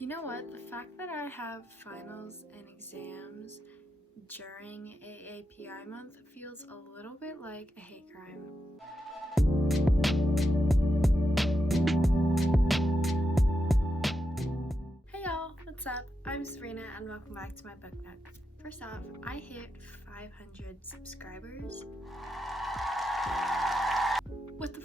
You know what? The fact that I have finals and exams during AAPI month feels a little bit like a hate crime. Hey y'all, what's up? I'm Serena and welcome back to my book nook. First off, I hit 500 subscribers. What the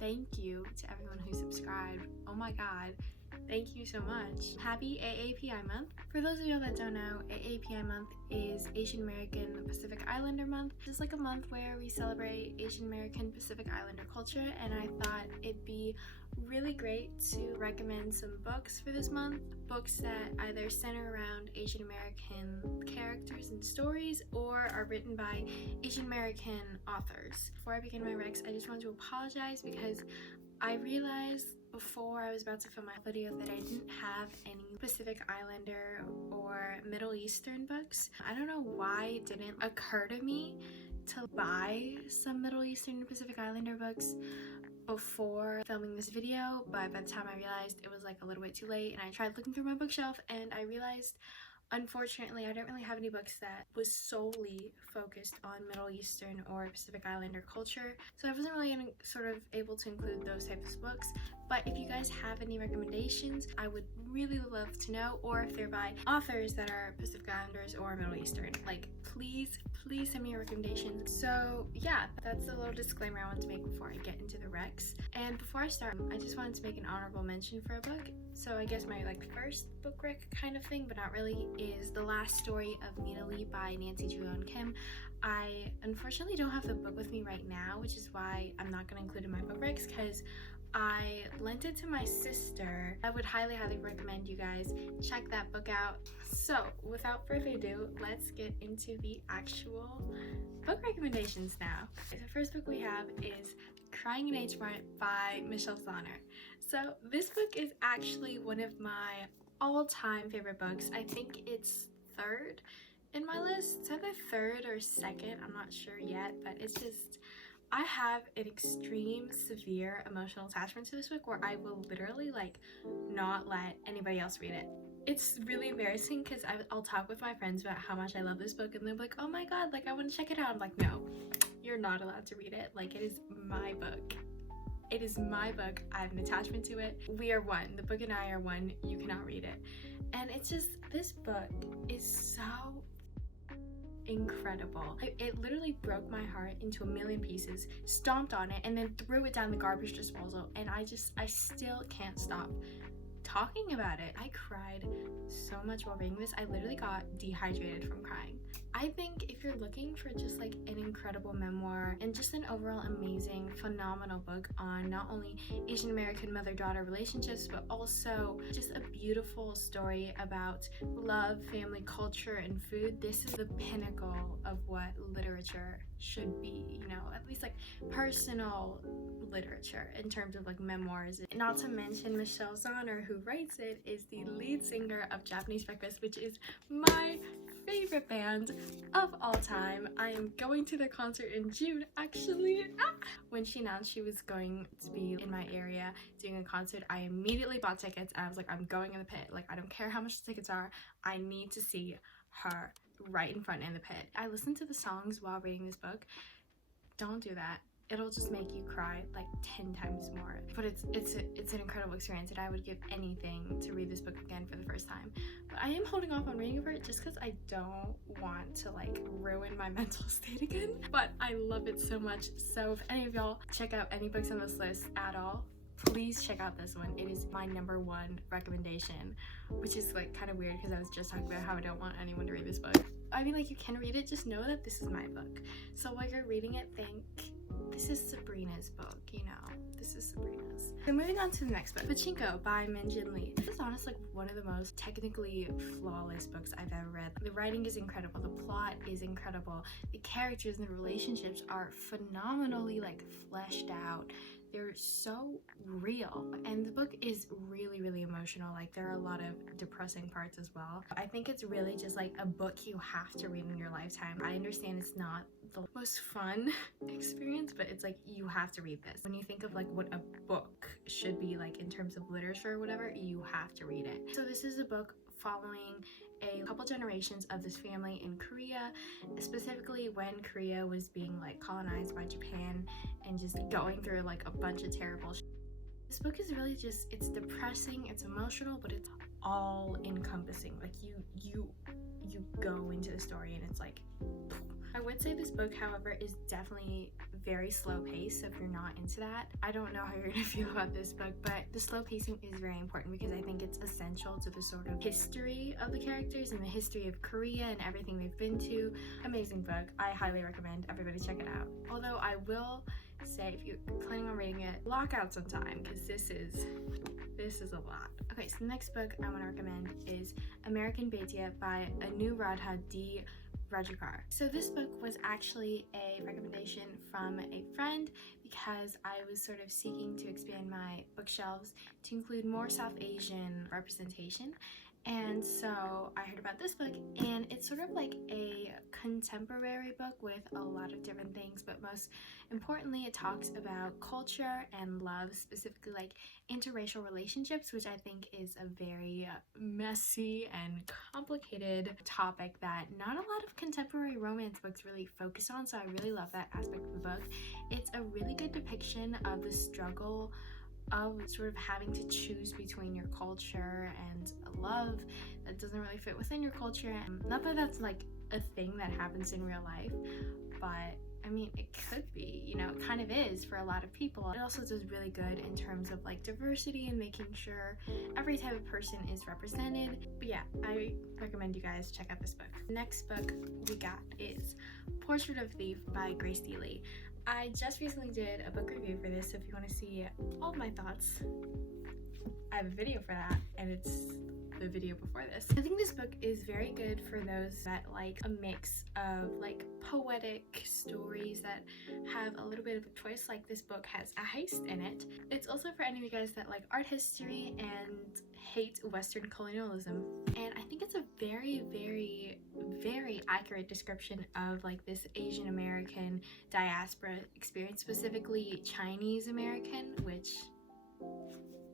Thank you to everyone who subscribed. Oh my god. Thank you so much. Happy AAPI month. For those of you that don't know, AAPI month is Asian American Pacific Islander month. It's like a month where we celebrate Asian American Pacific Islander culture, and I thought it'd be really great to recommend some books for this month. Books that either center around Asian American characters and stories or are written by Asian American authors. Before I begin my recs, I just want to apologize because I realized before I was about to film my video that I didn't have any Pacific Islander or Middle Eastern books. I don't know why it didn't occur to me to buy some Middle Eastern and Pacific Islander books before filming this video, but by the time I realized it was like a little bit too late, and I tried looking through my bookshelf and I realized unfortunately I don't really have any books that was solely focused on Middle Eastern or Pacific Islander culture, so I wasn't really sort of able to include those types of books. But if you guys have any recommendations, I would really love to know, or if they're by authors that are Pacific Islanders or Middle Eastern, like please send me your recommendations. So yeah, that's a little disclaimer I want to make before I get into the recs. And before I start, I just wanted to make an honorable mention for a book. So I guess my first book rec kind of thing, but not really, is The Last Story of Nina Lee by Nancy Julian Kim. I unfortunately don't have the book with me right now, which is why I'm not going to include it in my book recs, because I lent it to my sister. I would highly recommend you guys check that book out. So without further ado, let's get into the actual book recommendations now. The first book we have is Crying in H Mart by Michelle Zauner. So this book is actually one of my all-time favorite books. I think it's third in my list. It's either third or second, I'm not sure yet, but it's just, I have an extreme severe emotional attachment to this book where I will literally not let anybody else read it. It's really embarrassing because I'll talk with my friends about how much I love this book and they're like, oh my god, I want to check it out. I'm like, no, you're not allowed to read it. It is my book. It is my book. I have an attachment to it. We are one. The book and I are one. You cannot read it. And it's just, this book is so incredible. It literally broke my heart into a million pieces, stomped on it, and then threw it down the garbage disposal, and I still can't stop talking about it. I cried so much while reading this. I literally got dehydrated from crying. I think if you're looking for just an incredible memoir and just an overall amazing, phenomenal book on not only Asian American mother-daughter relationships, but also just a beautiful story about love, family, culture, and food, this is the pinnacle of what literature should be, at least personal literature in terms of memoirs. Not to mention Michelle Zauner, who writes it, is the lead singer of Japanese Breakfast, which is my favorite band of all time. I am going to their concert in June, actually. When she announced she was going to be in my area doing a concert, I immediately bought tickets and I was like, I'm going in the pit. I don't care how much the tickets are, I need to see her right in front in the pit. I listened to the songs while reading this book. Don't do that. It'll just make you cry 10 times more. But it's an incredible experience, and I would give anything to read this book again for the first time. But I am holding off on reading it just because I don't want to ruin my mental state again. But I love it so much. So if any of y'all check out any books on this list at all, please check out this one. It is my number one recommendation, which is kind of weird because I was just talking about how I don't want anyone to read this book. I mean, you can read it, just know that this is my book. So while you're reading it, think, this is Sabrina's book, this is Sabrina's. So moving on to the next book, Pachinko by Min-Jin Lee. This is honestly one of the most technically flawless books I've ever read. The writing is incredible, the plot is incredible, the characters and the relationships are phenomenally fleshed out. They're so real, and the book is really emotional. There are a lot of depressing parts as well. I think it's really just a book you have to read in your lifetime. I understand it's not the most fun experience, but it's like you have to read this. When you think of like what a book should be like in terms of literature or whatever, you have to read it. So this is a book following a couple generations of this family in Korea, specifically when Korea was being like colonized by Japan and just going through like a bunch of terrible shit. This book is really just, it's depressing, it's emotional, but it's all encompassing. Like you go into the story and it's like, I would say this book, however, is definitely very slow paced, so if you're not into that, I don't know how you're gonna feel about this book, but the slow pacing is very important because I think it's essential to the sort of history of the characters and the history of Korea and everything they've been to. Amazing book. I highly recommend everybody check it out. Although I will say, if you're planning on reading it, block out some time because this is a lot. Okay, so the next book I want to recommend is American Baitia by Anuradha D. Rajikar. So this book was actually a recommendation from a friend because I was sort of seeking to expand my bookshelves to include more South Asian representation. And so I heard about this book, and it's sort of like a contemporary book with a lot of different things, but most importantly it talks about culture and love, specifically like interracial relationships, which I think is a very messy and complicated topic that not a lot of contemporary romance books really focus on, so I really love that aspect of the book. It's a really good depiction of the struggle of sort of having to choose between your culture and a love that doesn't really fit within your culture. And not that that's like a thing that happens in real life, but I mean, it could be, you know, it kind of is for a lot of people. It also does really good in terms of like diversity and making sure every type of person is represented. But yeah, I recommend you guys check out this book. Next book we got is Portrait of a Thief by Grace D. Lee. I just recently did a book review for this, so if you want to see all of my thoughts, I have a video for that, and it's the video before this. I think this book is very good for those that like a mix of like poetic stories that have a little bit of a twist. Like this book has a heist in it. It's also for any of you guys that like art history and hate Western colonialism, and I think it's a very, very, very accurate description of like this Asian American diaspora experience, specifically Chinese American, which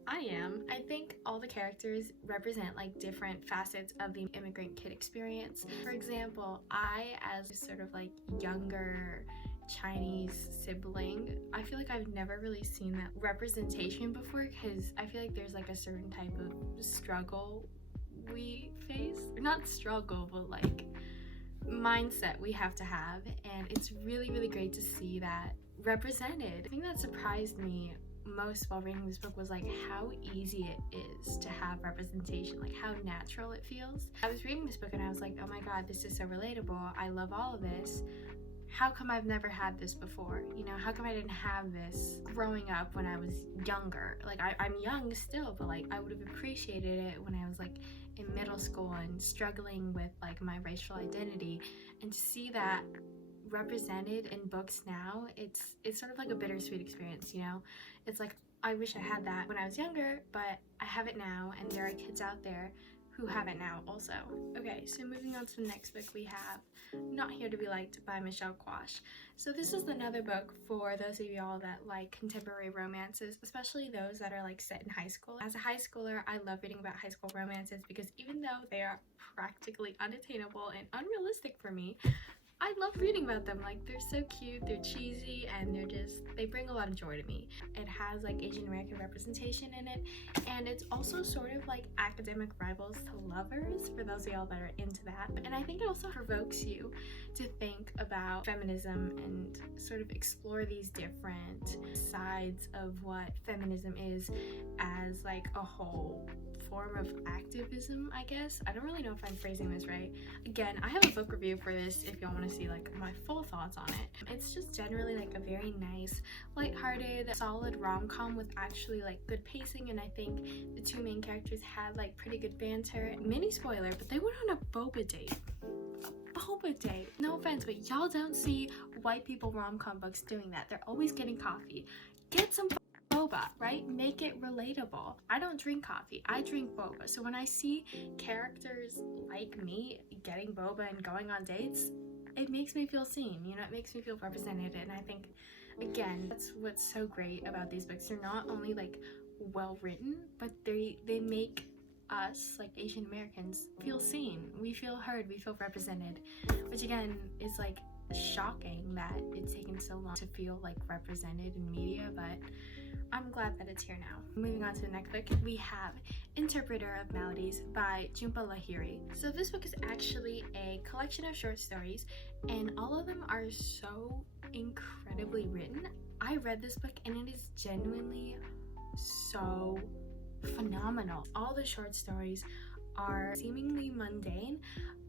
I am. I think all the characters represent like different facets of the immigrant kid experience. For example, I, as sort of like younger Chinese sibling, I feel like I've never really seen that representation before, because I feel like there's like a certain type of struggle we face, or not struggle, but like mindset we have to have, and it's really, really great to see that represented. The thing that surprised me most while reading this book was like how easy it is to have representation, like how natural it feels. I was reading this book and I was like, oh my god, this is so relatable. I love all of this. How come I've never had this before? You know, how come I didn't have this growing up when I was younger? Like I'm young still, but like I would have appreciated it when I was like in middle school and struggling with like my racial identity. And to see that represented in books now, it's sort of like a bittersweet experience, you know? It's like, I wish I had that when I was younger, but I have it now, and there are kids out there who have it now also. Okay, so moving on to the next book, we have Not Here to Be Liked by Michelle Quash. So this is another book for those of y'all that like contemporary romances, especially those that are like set in high school. As a high schooler, I love reading about high school romances because even though they are practically unattainable and unrealistic for me, I love reading about them. Like, they're so cute, they're cheesy, and they bring a lot of joy to me. It has like Asian American representation in it, and it's also sort of like academic rivals to lovers for those of y'all that are into that. And I think it also provokes you to think about feminism and sort of explore these different sides of what feminism is as like a whole form of activism, I guess. I don't really know if I'm phrasing this right. Again, I have a book review for this if y'all want to see like my full thoughts on it. It's just generally like a very nice, lighthearted, solid rom-com with actually like good pacing, and I think the two main characters had like pretty good banter. Mini spoiler, but they went on a boba date. Boba date. No offense, but y'all don't see white people rom-com books doing that. They're always getting coffee. Get some boba, right? Make it relatable. I don't drink coffee, I drink boba. So when I see characters like me getting boba and going on dates, it makes me feel seen, you know, it makes me feel represented. And I think, again, that's what's so great about these books. They're not only like well written, but they make us, like Asian Americans, feel seen. We feel heard, we feel represented, which again is like shocking that it's taken so long to feel like represented in media, but I'm glad that it's here now. Moving on to the next book, we have Interpreter of Maladies by Jhumpa Lahiri. So this book is actually a collection of short stories, and all of them are so incredibly written. I read this book and it is genuinely so phenomenal. All the short stories are seemingly mundane,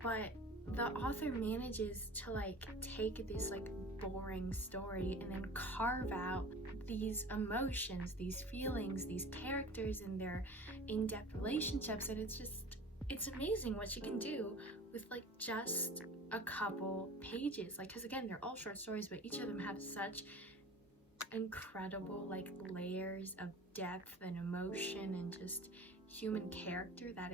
but the author manages to like take this like boring story and then carve out these emotions, these feelings, these characters and their in-depth relationships, and it's amazing what she can do with like just a couple pages. Like, because again, they're all short stories, but each of them have such incredible like layers of depth and emotion and just human character that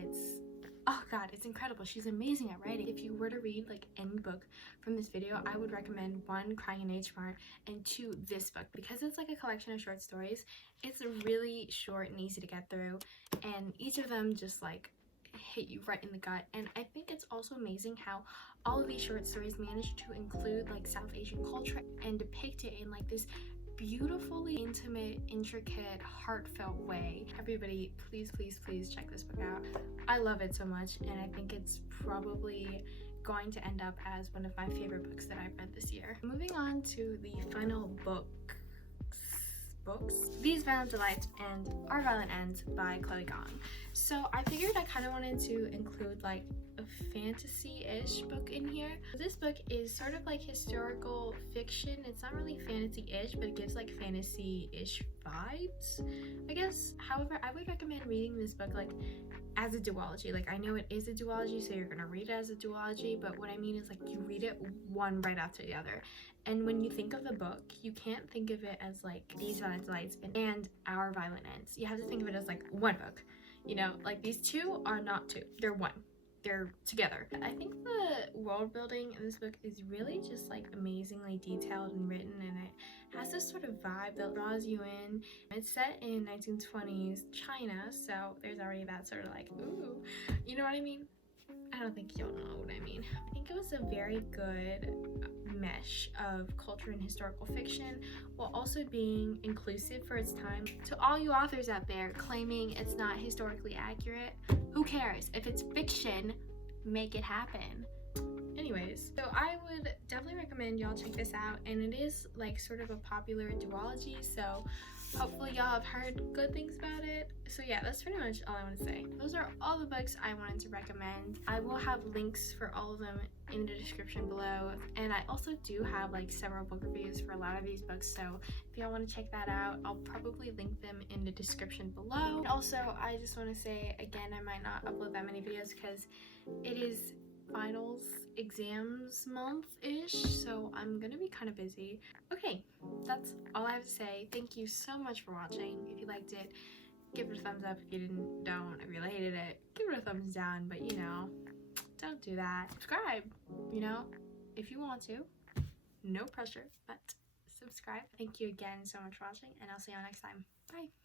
oh god, it's incredible. She's amazing at writing. If you were to read like any book from this video, I would recommend 1, Crying in H Mart, and 2, this book, because it's like a collection of short stories. It's really short and easy to get through, and each of them just like hit you right in the gut. And I think it's also amazing how all of these short stories manage to include like South Asian culture and depict it in like this beautifully intimate, intricate, heartfelt way. Everybody, please check this book out. I love it so much, and I think it's probably going to end up as one of my favorite books that I've read this year. Moving on to the final books. These Violent Delights and Our Violent Ends by Chloe Gong. So I figured I kind of wanted to include like a fantasy-ish book in here. This book is sort of like historical fiction. It's not really fantasy-ish, but it gives like fantasy-ish vibes, I guess. However, I would recommend reading this book like as a duology. Like, I know it is a duology, so you're gonna read it as a duology, but what I mean is like you read it one right after the other. And when you think of the book, you can't think of it as like These Violent Delights and Our Violent Ends. You have to think of it as like one book, you know, like these two are not two, they're one. They're together. I think the world building in this book is really just like amazingly detailed and written, and it has this sort of vibe that draws you in. It's set in 1920s China, so there's already that sort of like, ooh, you know what I mean? I don't think you'll know what I mean. I think it was a very good mesh of culture and historical fiction while also being inclusive for its time. To all you authors out there claiming it's not historically accurate, who cares? If it's fiction, make it happen. Anyways, so I would definitely recommend y'all check this out, and it is like sort of a popular duology, so hopefully y'all have heard good things about it. So yeah, that's pretty much all I want to say. Those are all the books I wanted to recommend. I will have links for all of them in the description below, and I also do have like several book reviews for a lot of these books, so if y'all want to check that out, I'll probably link them in the description below. And also, I just want to say again, I might not upload that many videos because it is finals exams month-ish, so I'm gonna be kind of busy. Okay, that's all I have to say. Thank you so much for watching. If you liked it, give it a thumbs up. If you don't, if you really hated it, give it a thumbs down, but you know, don't do that. Subscribe, you know, if you want to. No pressure, but subscribe. Thank you again so much for watching, and I'll see you all next time. Bye.